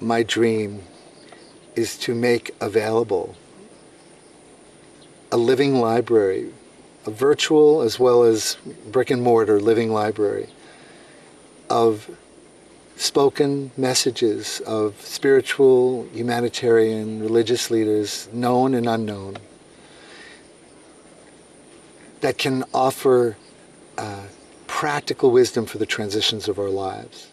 my dream is to make available a living library, a virtual as well as brick and mortar living library of spoken messages of spiritual, humanitarian, religious leaders, known and unknown, that can offer practical wisdom for the transitions of our lives.